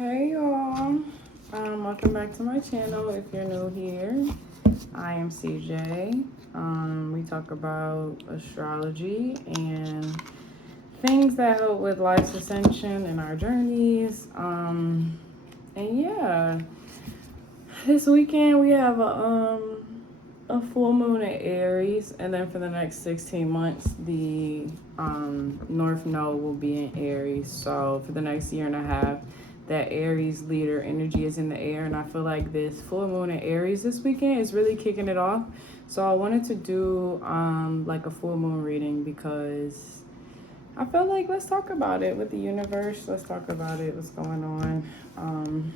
Hey y'all, welcome back to my channel. If you're new here, I am CJ. We talk about astrology and things that help with life's ascension and our journeys. And yeah, this weekend we have a full moon in Aries, and then for the next 16 months, the North Node will be in Aries. So for the next year and a half, that Aries leader energy is in the air, and I feel like this full moon in Aries this weekend is really kicking it off. So I wanted to do like a full moon reading because I felt like let's talk about it with the universe. Let's talk about it. What's going on?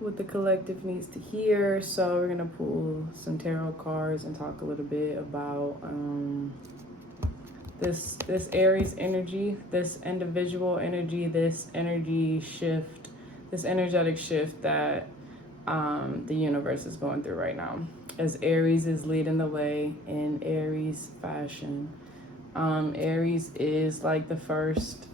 What the collective needs to hear. So we're gonna pull some tarot cards and talk a little bit about this Aries energy, this individual energy, this energy shift, this energetic shift that the universe is going through right now, as Aries is leading the way in Aries fashion. Aries is like the first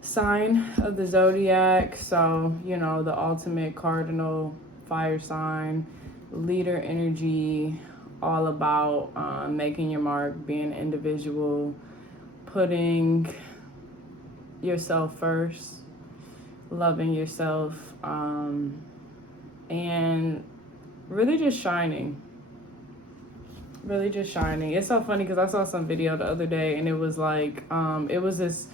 sign of the zodiac, so you know, the ultimate cardinal fire sign, leader energy, all about making your mark, being an individual, putting yourself first, loving yourself, and really just shining. It's so funny because I saw some video the other day, and it was like it was this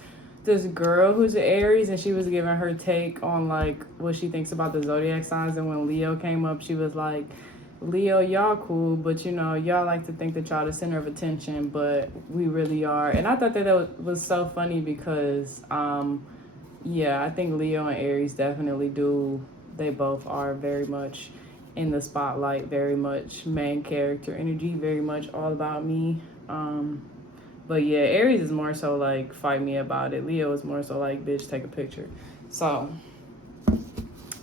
girl who's an Aries, and she was giving her take on like what she thinks about the zodiac signs. And when Leo came up, she was like, Leo, y'all cool, but you know, y'all like to think that y'all the center of attention, but we really are. And I thought that was so funny because yeah, I think Leo and Aries definitely do. They both are very much in the spotlight, very much main character energy, very much all about me. But yeah, Aries is more so like fight me about it. Leo is more so like bitch, take a picture. So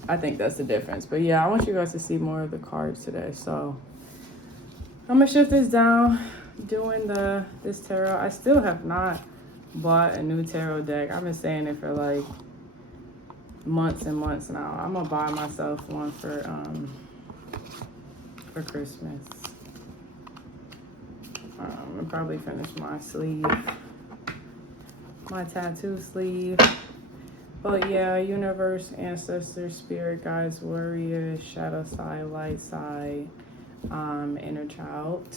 I think that's the difference. But yeah, I want you guys to see more of the cards today. So I'm gonna shift this down, doing this tarot. I still have not bought a new tarot deck. I've been saying it for like months and months now. I'm gonna buy myself one for Christmas. I'll probably finish my sleeve, my tattoo sleeve. But yeah, universe, ancestors, spirit guides, warriors, shadow side, light side, inner child.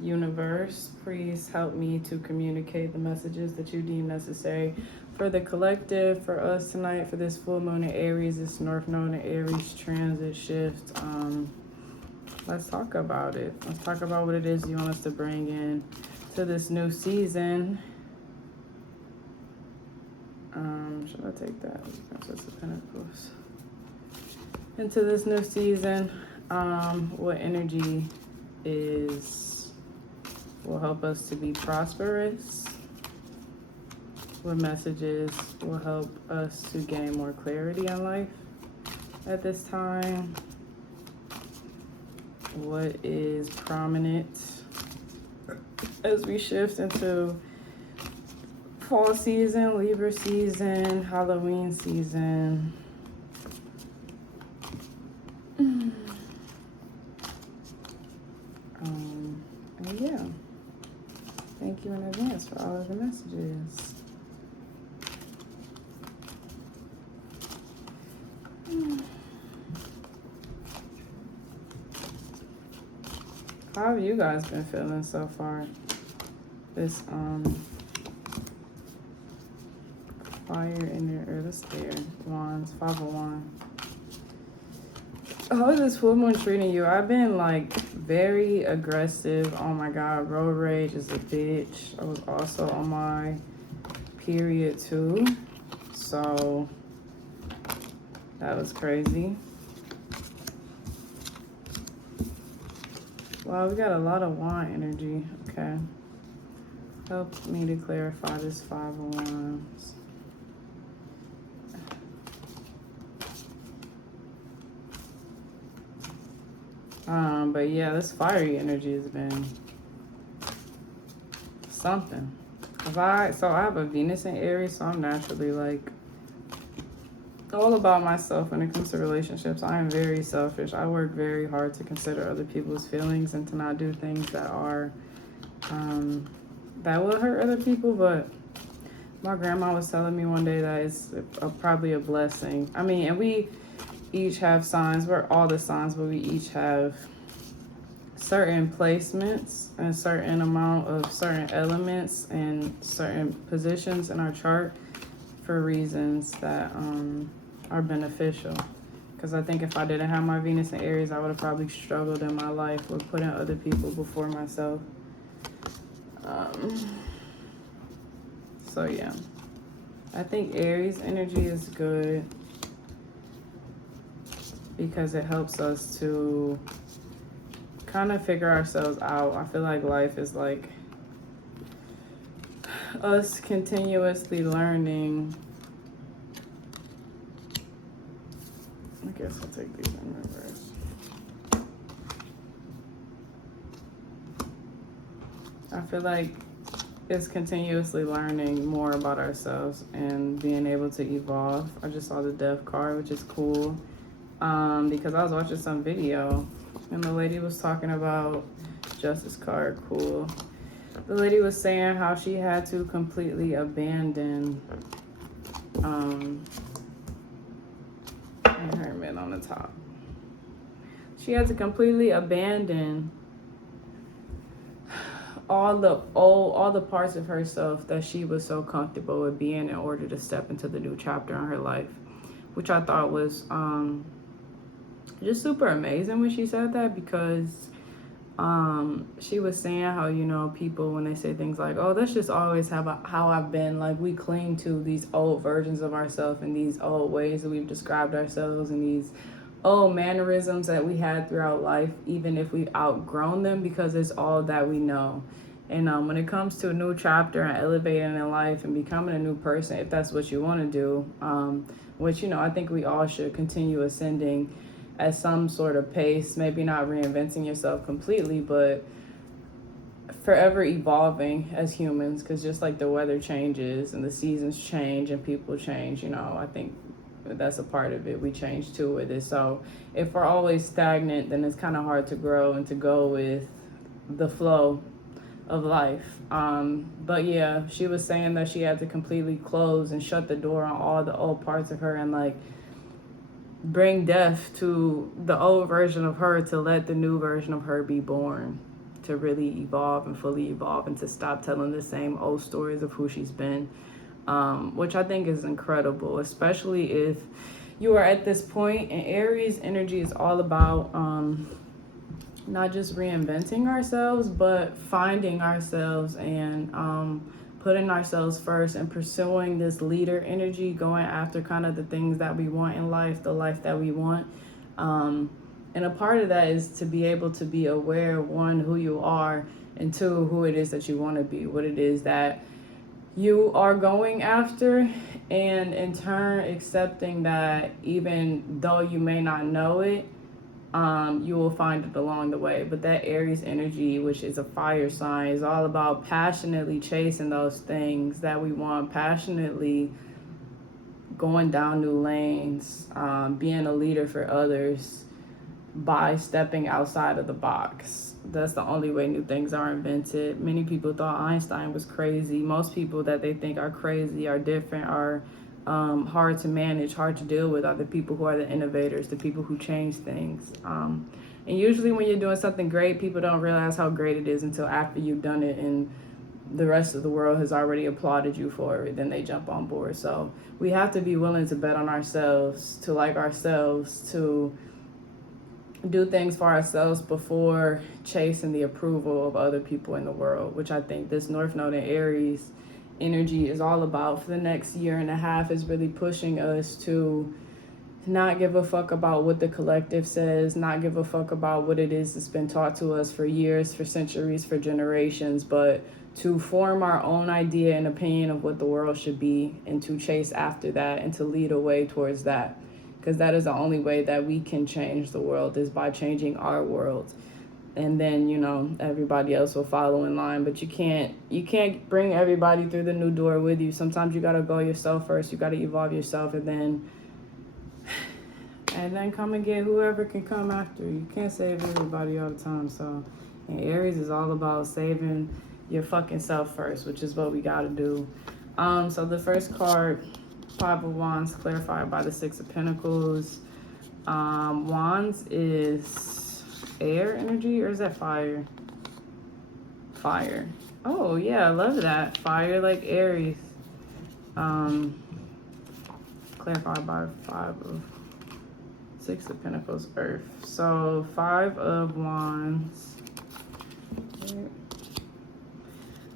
Universe, please help me to communicate the messages that you deem necessary for the collective, for us tonight, for this full moon in Aries, this North Node in Aries transit shift. Let's talk about it. Let's talk about what it is you want us to bring in to this new season. Should I take that? Princess of Pentacles. Into this new season, what energy will help us to be prosperous? What messages will help us to gain more clarity in life at this time? What is prominent as we shift into fall season, Libra season, Halloween season? And yeah, thank you in advance for all of the messages. How have you guys been feeling so far? This fire in there, or this there, wands, 5 of wands. How is this full moon treating you? I've been like very aggressive. Oh my god, road rage is a bitch. I was also on my period too, so that was crazy. Wow, we got a lot of wand energy. Okay, help me to clarify this 5 of wands. But yeah, this fiery energy has been something. I have a Venus in Aries, so I'm naturally like all about myself when it comes to relationships. I am very selfish. I work very hard to consider other people's feelings and to not do things that are that will hurt other people. But my grandma was telling me one day that it's probably a blessing. I mean, and we each have signs. We're all the signs, but we each have certain placements and certain amount of certain elements and certain positions in our chart for reasons that are beneficial. Because I think if I didn't have my Venus in Aries, I would have probably struggled in my life with putting other people before myself. So yeah, I think Aries energy is good because it helps us to kind of figure ourselves out. I feel like life is like us continuously learning. I guess I'll take these in reverse. I feel like it's continuously learning more about ourselves and being able to evolve. I just saw the Death card, which is cool, because I was watching some video and the lady was talking about Justice card, cool. The lady was saying how she had to completely abandon Hermit on the top. She had to completely abandon all the parts of herself that she was so comfortable with being in order to step into the new chapter in her life, which I thought was just super amazing when she said that, because she was saying how, you know, people, when they say things like, oh, that's just always how I've been, like we cling to these old versions of ourselves and these old ways that we've described ourselves and these old mannerisms that we had throughout life, even if we've outgrown them, because it's all that we know. And when it comes to a new chapter and elevating in life and becoming a new person, if that's what you want to do, which, you know, I think we all should continue ascending at some sort of pace, maybe not reinventing yourself completely, but forever evolving as humans, because just like the weather changes and the seasons change and people change, you know, I think that's a part of it. We change too with it. So if we're always stagnant, then it's kind of hard to grow and to go with the flow of life. But yeah, she was saying that she had to completely close and shut the door on all the old parts of her and like bring death to the old version of her to let the new version of her be born, to really evolve and fully evolve and to stop telling the same old stories of who she's been, which I think is incredible, especially if you are at this point. And Aries energy is all about not just reinventing ourselves, but finding ourselves and putting ourselves first and pursuing this leader energy, going after kind of the things that we want in life, the life that we want. And a part of that is to be able to be aware, one, who you are, and two, who it is that you want to be, what it is that you are going after, and in turn accepting that even though you may not know it, you will find it along the way. But that Aries energy, which is a fire sign, is all about passionately chasing those things that we want, passionately going down new lanes, being a leader for others by stepping outside of the box. That's the only way new things are invented. Many people thought Einstein was crazy. Most people that they think are crazy, are different, are hard to manage, hard to deal with, are the people who are the innovators, the people who change things. And usually when you're doing something great, people don't realize how great it is until after you've done it and the rest of the world has already applauded you for it, then they jump on board. So we have to be willing to bet on ourselves, to like ourselves, to do things for ourselves before chasing the approval of other people in the world, which I think this North Node in Aries energy is all about for the next year and a half, is really pushing us to not give a fuck about what the collective says, not give a fuck about what it is that's been taught to us for years, for centuries, for generations, but to form our own idea and opinion of what the world should be and to chase after that and to lead a way towards that. Because that is the only way that we can change the world, is by changing our world. And then, you know, everybody else will follow in line. But you can't bring everybody through the new door with you. Sometimes you got to go yourself first. You got to evolve yourself. And then And then come and get whoever can come after. You can't save everybody all the time. So, and Aries is all about saving your fucking self first, which is what we gotta do. So the first card, Five of Wands, clarified by the Six of Pentacles. Wands is air energy, or is that fire? Fire. Oh yeah, I love that. Fire like Aries. Clarified by Six of Pentacles, Earth. So Five of Wands.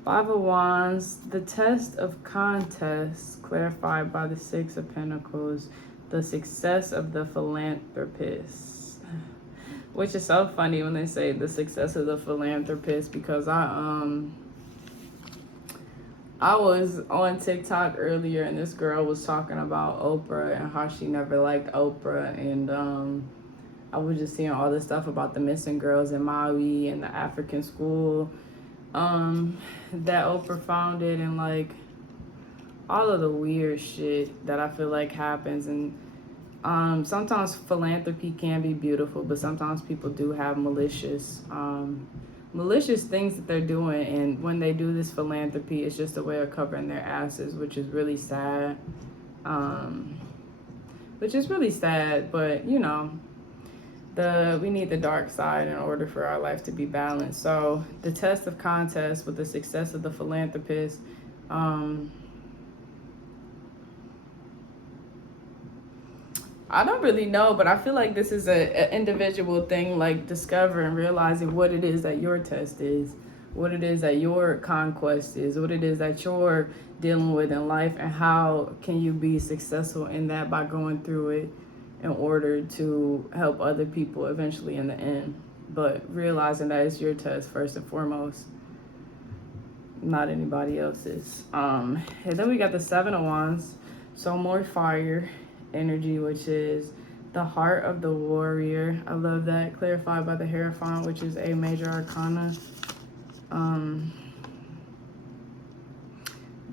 Five of Wands, the test of contest, clarified by the Six of Pentacles, the success of the philanthropist. Which is so funny when they say the success of the philanthropist, because I was on TikTok earlier and this girl was talking about Oprah and how she never liked Oprah, and I was just seeing all this stuff about the missing girls in Maui and the African school that Oprah founded, and like all of the weird shit that I feel like happens. And sometimes philanthropy can be beautiful, but sometimes people do have malicious things that they're doing, and when they do this philanthropy, it's just a way of covering their asses, which is really sad. But you know, we need the dark side in order for our life to be balanced. So the test of contest with the success of the philanthropist, I don't really know, but I feel like this is an individual thing, like discovering, realizing what it is that your test is, what it is that your conquest is, what it is that you're dealing with in life, and how can you be successful in that by going through it in order to help other people eventually in the end. But realizing that it's your test first and foremost, not anybody else's. And then we got the Seven of Wands, so more fire energy, which is the heart of the warrior. I love that. Clarified by the Hierophant, which is a major arcana.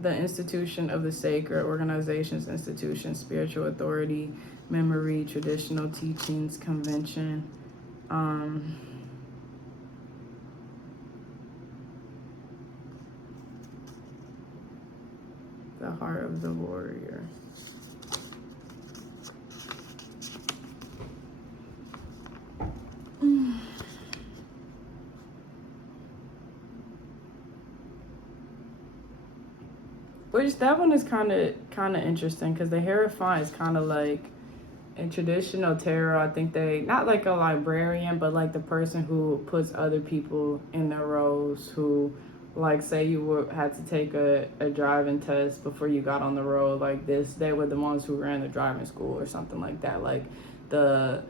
The institution of the sacred, organizations, institutions, spiritual authority, memory, traditional teachings, convention. The heart of the warrior. Which that one is kind of interesting, because the Hierophant is kind of like in traditional tarot. I think they, not like a librarian, but like the person who puts other people in their roles, who, like, say you had to take a driving test before you got on the road like this, they were the ones who ran the driving school or something like that, like the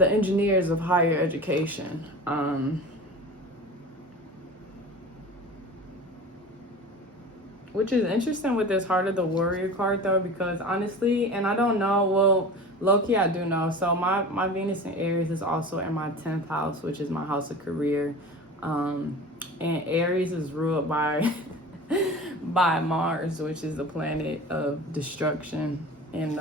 engineers of higher education. Which is interesting with this Heart of the Warrior card, though, because honestly, and I don't know, well, low-key I do know. So my Venus in Aries is also in my 10th house, which is my house of career. And Aries is ruled by by Mars, which is the planet of destruction. And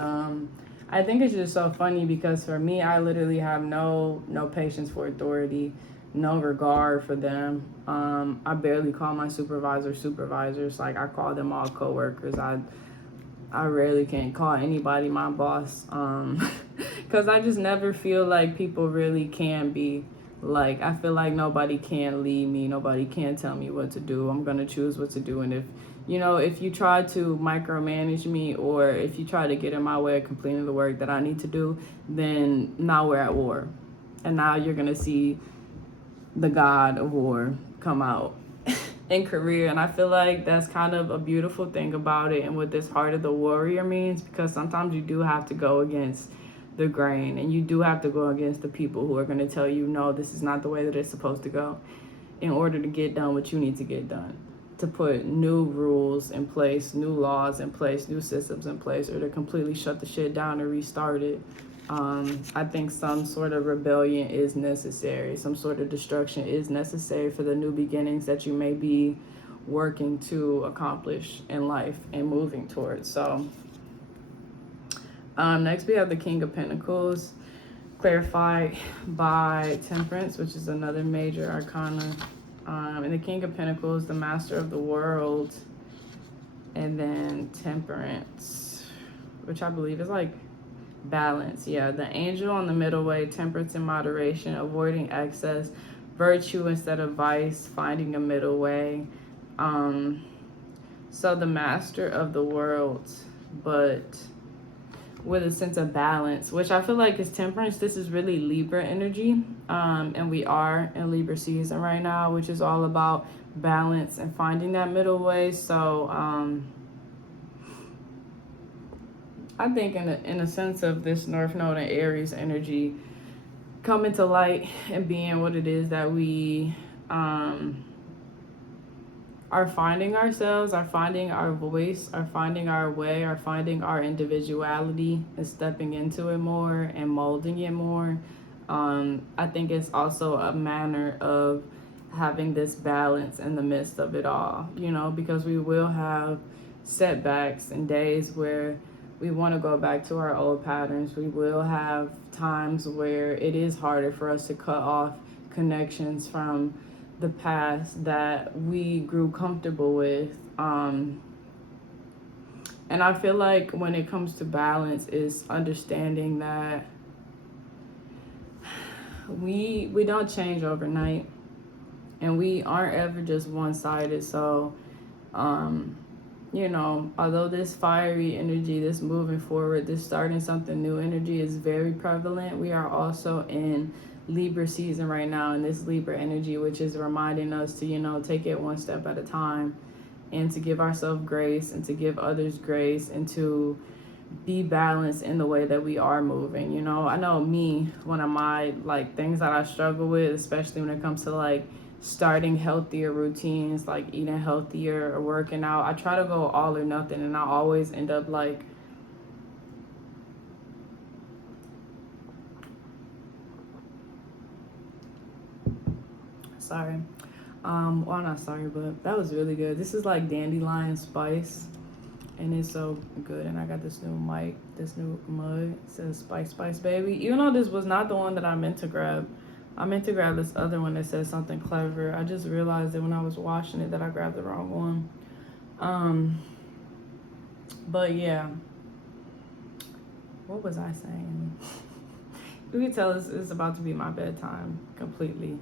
I think it's just so funny, because for me, I literally have no patience for authority, no regard for them. I barely call my supervisors. Like, I call them all coworkers. I rarely can call anybody my boss, because I just never feel like people really can be. Like, I feel like nobody can lead me, nobody can tell me what to do. I'm gonna choose what to do. And if you try to micromanage me, or if you try to get in my way of completing the work that I need to do, then now we're at war, and now you're gonna see the god of war come out in career. And I feel like that's kind of a beautiful thing about it, and what this Heart of the Warrior means, because sometimes you do have to go against the grain, and you do have to go against the people who are going to tell you, no, this is not the way that it's supposed to go, in order to get done what you need to get done, to put new rules in place, new laws in place, new systems in place, or to completely shut the shit down and restart it. I think some sort of rebellion is necessary. Some sort of destruction is necessary for the new beginnings that you may be working to accomplish in life and moving towards. So Next, we have the King of Pentacles, clarified by Temperance, which is another major arcana. And the King of Pentacles, the Master of the World, and then Temperance, which I believe is like balance. Yeah, the Angel on the middle way, temperance and moderation, avoiding excess, virtue instead of vice, finding a middle way. So the Master of the World, but with a sense of balance, which I feel like is Temperance. This is really Libra energy, and we are in Libra season right now, which is all about balance and finding that middle way. So I think in a sense of this North Node and Aries energy coming to light and being what it is that we are finding ourselves, are finding our voice, are finding our way, are finding our individuality and stepping into it more and molding it more. I think it's also a manner of having this balance in the midst of it all, you know, because we will have setbacks and days where we want to go back to our old patterns. We will have times where it is harder for us to cut off connections from the past that we grew comfortable with. And I feel like when it comes to balance is understanding that we don't change overnight, and we aren't ever just one-sided. So you know, although this fiery energy, this moving forward, this starting something new energy is very prevalent, we are also in Libra season right now, and this Libra energy, which is reminding us to, you know, take it one step at a time, and to give ourselves grace, and to give others grace, and to be balanced in the way that we are moving. You know, I know me, one of my like things that I struggle with, especially when it comes to like starting healthier routines, like eating healthier or working out, I try to go all or nothing, and I always end up like sorry. Well, not sorry, but that was really good. This is like dandelion spice, and it's so good. And I got this new mic, this new mug. It says Spice Spice Baby. Even though this was not the one that I meant to grab, I meant to grab this other one that says something clever. I just realized that when I was washing it that I grabbed the wrong one. But yeah, what was I saying? You can tell it's about to be my bedtime completely.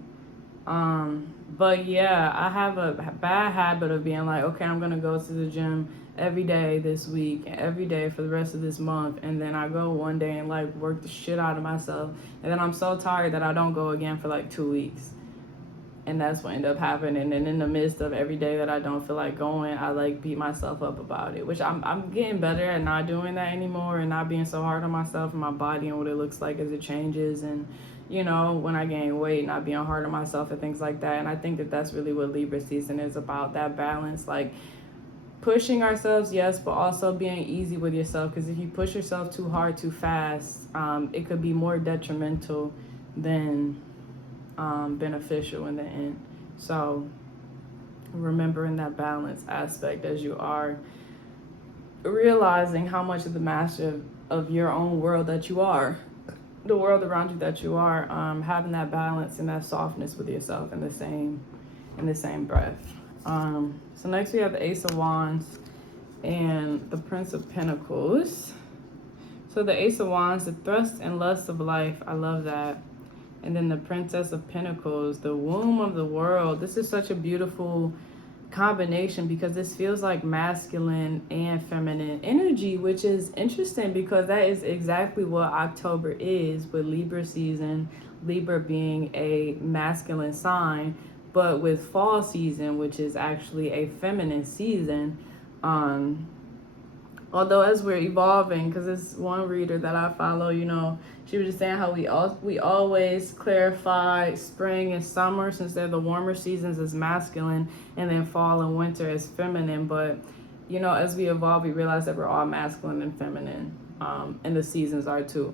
But yeah, I have a bad habit of being like, okay, I'm gonna go to the gym every day this week and every day for the rest of this month, and then I go one day and like work the shit out of myself, and then I'm so tired that I don't go again for like 2 weeks, and that's what ended up happening. And in the midst of every day that I don't feel like going, I like beat myself up about it, which I'm getting better at not doing that anymore, and not being so hard on myself and my body and what it looks like as it changes, and you know, when I gain weight, not being hard on myself and things like that. And I think that that's really what Libra season is about, that balance, like pushing ourselves, yes, but also being easy with yourself, because if you push yourself too hard too fast, it could be more detrimental than beneficial in the end. So remembering that balance aspect as you are realizing how much of the master of your own world that you are, the world around you that you are, having that balance and that softness with yourself in the same breath. So next we have the Ace of Wands and the Prince of Pentacles. So the Ace of Wands, the thrust and lust of life, I love that. And then the Princess of Pentacles, the womb of the world. This is such a beautiful combination because this feels like masculine and feminine energy, which is interesting because that is exactly what October is with Libra season, Libra being a masculine sign, but with fall season, which is actually a feminine season. Although as we're evolving, because this one reader that I follow, you know, she was just saying how we always clarify spring and summer, since they're the warmer seasons, as masculine, and then fall and winter as feminine. But, you know, as we evolve, we realize that we're all masculine and feminine, and the seasons are too.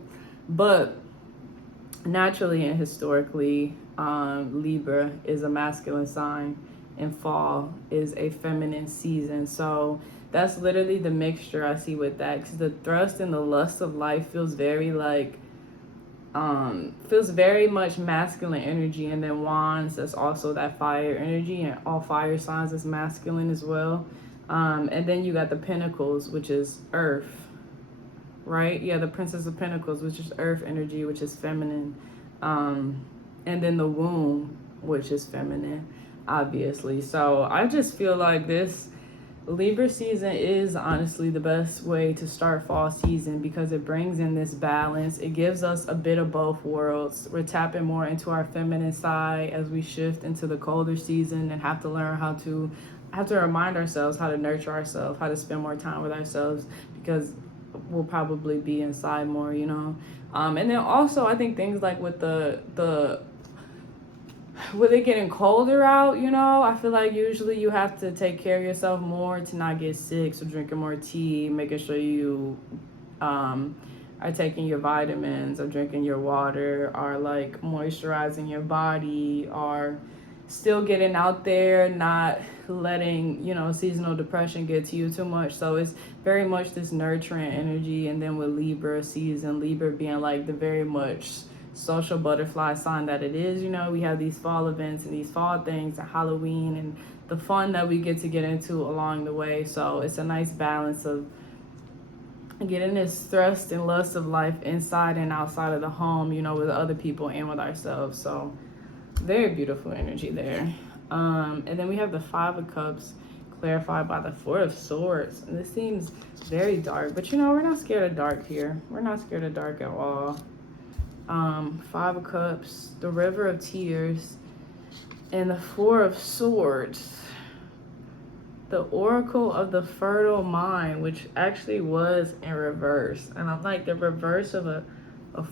But naturally and historically, Libra is a masculine sign, and fall is a feminine season. So that's literally the mixture I see with that, because the thrust and the lust of life feels very like feels very much masculine energy, and then wands, that's also that fire energy, and all fire signs is masculine as well. And then you got the pentacles, which is earth, right? Yeah, the princess of pentacles, which is earth energy, which is feminine. And then the womb, which is feminine, obviously. So I just feel like this Libra season is honestly the best way to start fall season, because it brings in this balance. It gives us a bit of both worlds. We're tapping more into our feminine side as we shift into the colder season, and have to learn how to remind ourselves how to nurture ourselves, how to spend more time with ourselves, because we'll probably be inside more, you know. And then also I think things like with the with it getting colder out, you know, I feel like usually you have to take care of yourself more to not get sick. So drinking more tea, making sure you are taking your vitamins, or drinking your water, or like moisturizing your body, or still getting out there, not letting, you know, seasonal depression get to you too much. So it's very much this nurturing energy. And then with Libra season, Libra being like the very much social butterfly sign that it is, you know, we have these fall events and these fall things and Halloween and the fun that we get to get into along the way. So it's a nice balance of getting this thrust and lust of life inside and outside of the home, you know, with other people and with ourselves. So very beautiful energy there. And then we have the Five of Cups clarified by the Four of Swords. And this seems very dark, but you know, we're not scared of dark here. We're not scared of dark at all. Five of Cups, the River of Tears, and the Four of Swords. The Oracle of the Fertile Mind, which actually was in reverse. And I'm like, the reverse of a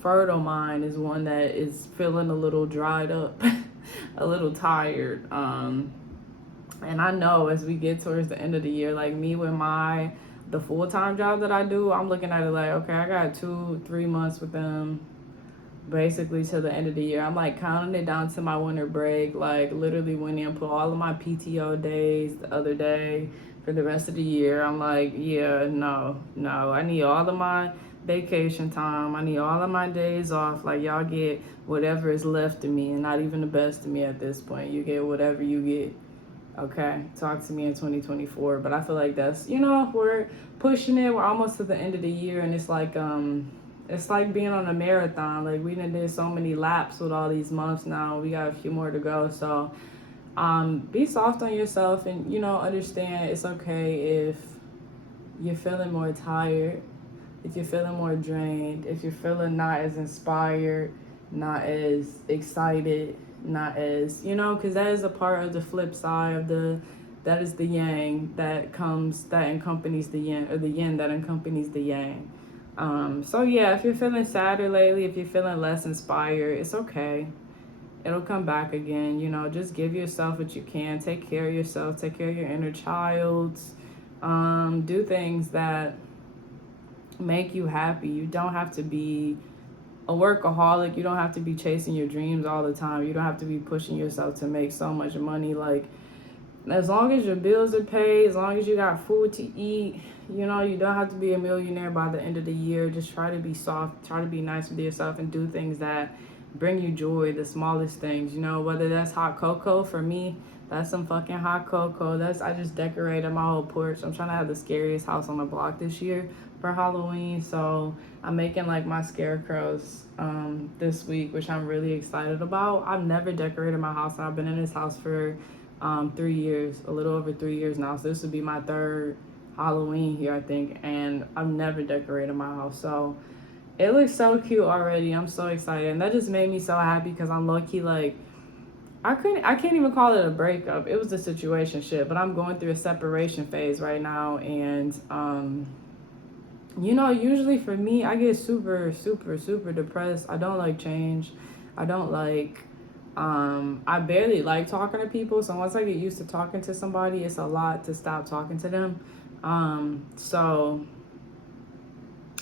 fertile mind is one that is feeling a little dried up, a little tired. And I know as we get towards the end of the year, like me with the full-time job that I do, I'm looking at it like, okay, I got 2-3 months with them, basically to the end of the year. I'm like counting it down to my winter break, like literally went in and put all of my PTO days the other day for the rest of the year. I'm like, yeah, no, I need all of my vacation time. I need all of my days off. Like, y'all get whatever is left of me, and not even the best of me at this point. You get whatever you get. Okay, talk to me in 2024. But I feel like that's, you know, we're pushing it. We're almost to the end of the year, and it's like being on a marathon. Like, we done did so many laps with all these months now. We got a few more to go. So be soft on yourself, and, you know, understand it's okay if you're feeling more tired, if you're feeling more drained, if you're feeling not as inspired, not as excited, not as, you know, because that is a part of the flip side of that is the yang that accompanies the yin, or the yin that accompanies the yang. So yeah, if you're feeling sadder lately, if you're feeling less inspired, it's okay. It'll come back again. You know, just give yourself what you can. Take care of yourself. Take care of your inner child. Do things that make you happy. You don't have to be a workaholic. You don't have to be chasing your dreams all the time. You don't have to be pushing yourself to make so much money. Like, as long as your bills are paid, as long as you got food to eat, you know, you don't have to be a millionaire by the end of the year. Just try to be soft, try to be nice with yourself, and do things that bring you joy, the smallest things, you know, whether that's hot cocoa. For me, that's some fucking hot cocoa. I just decorated my whole porch. I'm trying to have the scariest house on the block this year for Halloween. So I'm making like my scarecrows this week, which I'm really excited about. I've never decorated my house. I've been in this house for 3 years, a little over 3 years now. So this would be my third Halloween here, I think, and I've never decorated my house. So it looks so cute already. I'm so excited, and that just made me so happy, because I'm low-key like, I can't even call it a breakup. It was a situationship, but I'm going through a separation phase right now. And you know, usually for me, I get super depressed. I don't like change. I don't like I barely like talking to people. So once I get used to talking to somebody, it's a lot to stop talking to them. So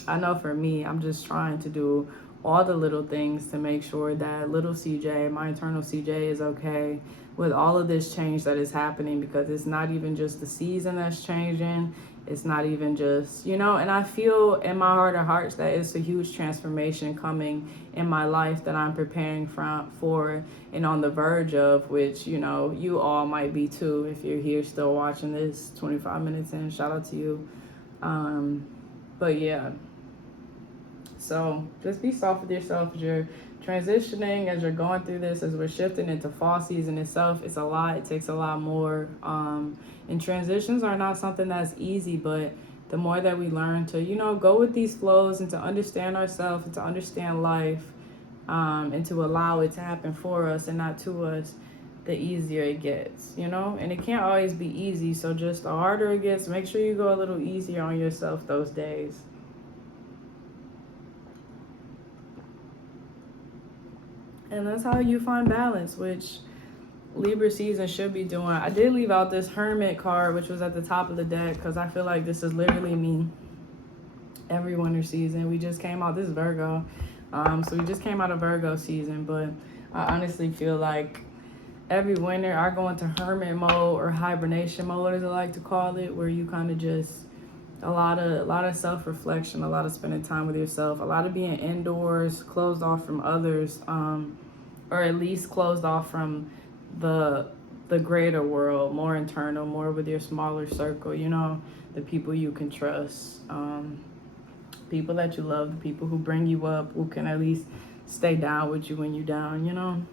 I know for me, I'm just trying to do all the little things to make sure that little CJ, my internal CJ, is okay. with all of this change that is happening, because it's not even just the season that's changing. It's not even just, and I feel in my heart of hearts that it's a huge transformation coming in my life that I'm preparing for and on the verge of, which, you all might be too if you're here still watching this 25 minutes in. Shout out to you. But yeah. So just be soft with yourself as you're transitioning, as you're going through this, as we're shifting into fall season itself. It's a lot. It takes a lot more. And transitions are not something that's easy, but the more that we learn to, go with these flows and to understand ourselves and to understand life, and to allow it to happen for us and not to us, the easier it gets, and it can't always be easy. So just the harder it gets, make sure you go a little easier on yourself those days. And that's how you find balance, which Libra season should be doing. I did leave out this Hermit card, which was at the top of the deck, because I feel like this is literally me every winter season. We just came out, this is Virgo. So we just came out of Virgo season, but I honestly feel like every winter I go into hermit mode or hibernation mode, as I like to call it, where you kind of just a lot of self-reflection, a lot of spending time with yourself, a lot of being indoors, closed off from others, or at least closed off from the greater world, more internal, more with your smaller circle, the people you can trust, people that you love, the people who bring you up, who can at least stay down with you when you're down,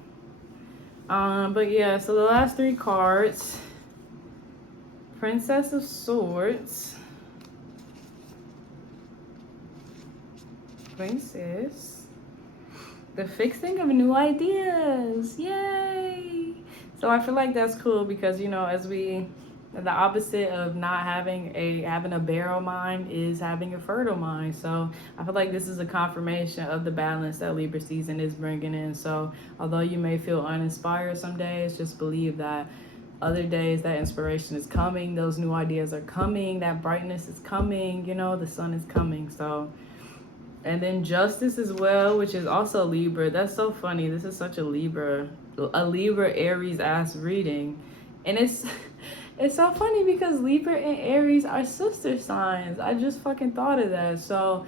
But yeah, so the last 3 cards, Princess of Swords, Princess, the fixing of new ideas, yay! So I feel like that's cool because, as the opposite of not having a barren mind is having a fertile mind. So I feel like this is a confirmation of the balance that Libra season is bringing in. So although you may feel uninspired some days, just believe that other days that inspiration is coming, those new ideas are coming, that brightness is coming, the sun is coming. So, and then Justice as well, which is also Libra. That's so funny. This is such a Libra Aries ass reading. And it's so funny because Libra and Aries are sister signs. I just fucking thought of that. So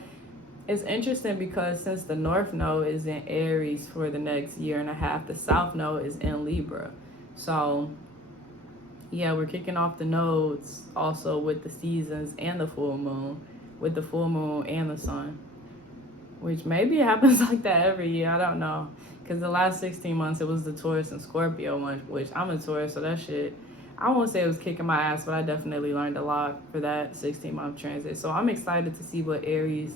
it's interesting because since the North Node is in Aries for the next year and a half, the South Node is in Libra. So yeah, we're kicking off the nodes also with the seasons and the full moon, with the full moon and the sun, which maybe it happens like that every year. I don't know. Because the last 16 months, it was the Taurus and Scorpio one, which I'm a Taurus, so that shit, I won't say it was kicking my ass, but I definitely learned a lot for that 16-month transit. So I'm excited to see what Aries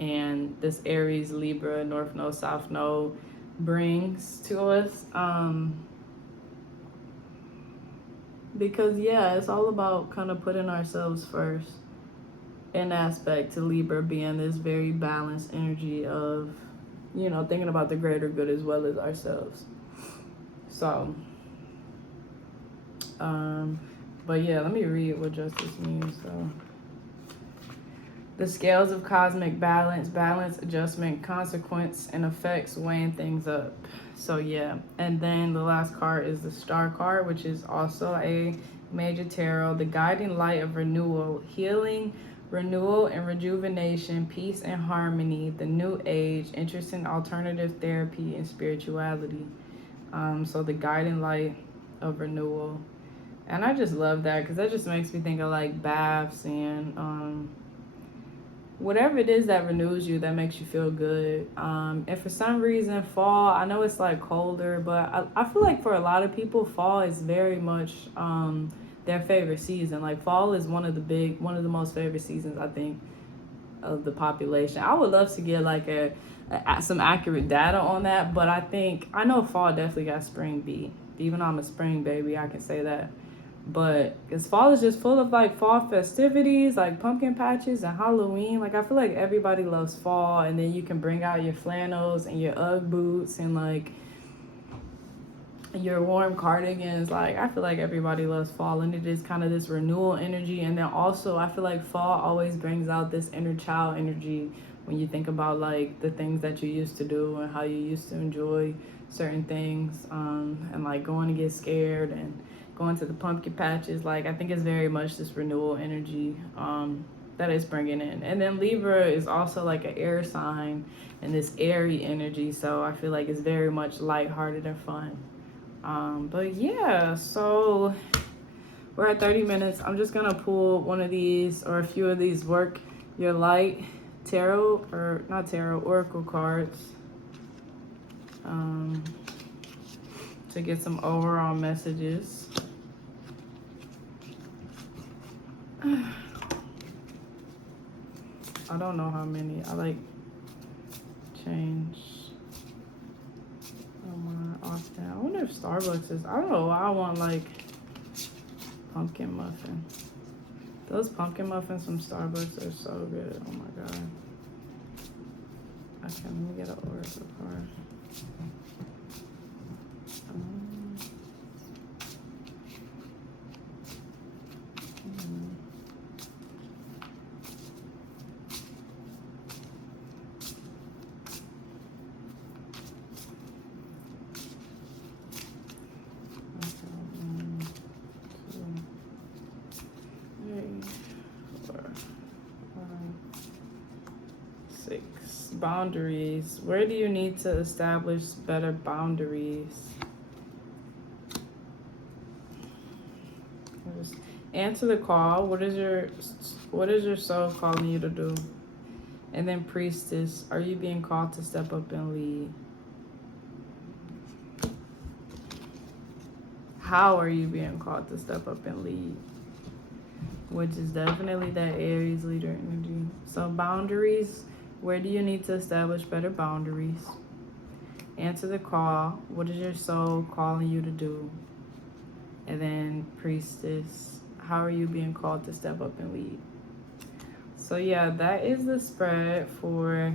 and this Aries, Libra, North Node, South Node brings to us. Because, yeah, it's all about kind of putting ourselves first in aspect to Libra being this very balanced energy of, thinking about the greater good as well as ourselves. So, but yeah, let me read what justice means. So, the scales of cosmic balance, adjustment, consequence, and effects weighing things up. So yeah, and then the last card is the Star card, which is also a major tarot, the guiding light of renewal, healing, renewal and rejuvenation, peace and harmony, the new age, interest in alternative therapy and spirituality. So the guiding light of renewal. And I just love that because that just makes me think of like baths and whatever it is that renews you, that makes you feel good. And for some reason, fall, I know it's like colder, but I feel like for a lot of people, fall is very much their favorite season. Like fall is one of the most favorite seasons, I think, of the population. I would love to get like some accurate data on that, but I know fall definitely got spring beat. Even though I'm a spring baby, I can say that. But because fall is just full of like fall festivities, like pumpkin patches and Halloween. Like I feel like everybody loves fall, and then you can bring out your flannels and your Ugg boots and like your warm cardigans. Like I feel like everybody loves fall, and it is kind of this renewal energy. And then also I feel like fall always brings out this inner child energy when you think about like the things that you used to do and how you used to enjoy certain things, and like going to get scared and going to the pumpkin patches. Like I think it's very much this renewal energy that it's bringing in. And then Libra is also like an air sign and this airy energy, so I feel like it's very much lighthearted and fun. But yeah, so we're at 30 minutes. I'm just gonna pull one of these or a few of these work your light tarot, or not tarot, oracle cards, to get some overall messages. I don't know how many. I like change off that. I wonder if Starbucks is. I don't know why I want like pumpkin muffin. Those pumpkin muffins from Starbucks are so good. Oh my god. Okay, let me get an oracle card. Boundaries. Where do you need to establish better boundaries? Just answer the call. What is your soul calling you to do? And then Priestess, are you being called to step up and lead? How are you being called to step up and lead? Which is definitely that Aries leader energy. So boundaries. Where do you need to establish better boundaries? Answer the call. What is your soul calling you to do? And then Priestess, how are you being called to step up and lead? So yeah, that is the spread for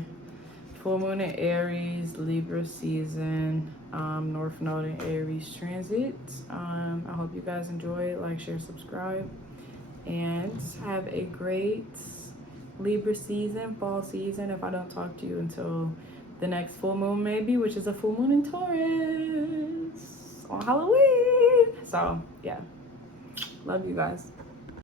full moon in Aries, Libra season, North Node in Aries transit. I hope you guys enjoy it. Like, share, subscribe, and have a great Libra season, fall season, if I don't talk to you until the next full moon maybe, which is a full moon in Taurus on Halloween. So yeah, love you guys.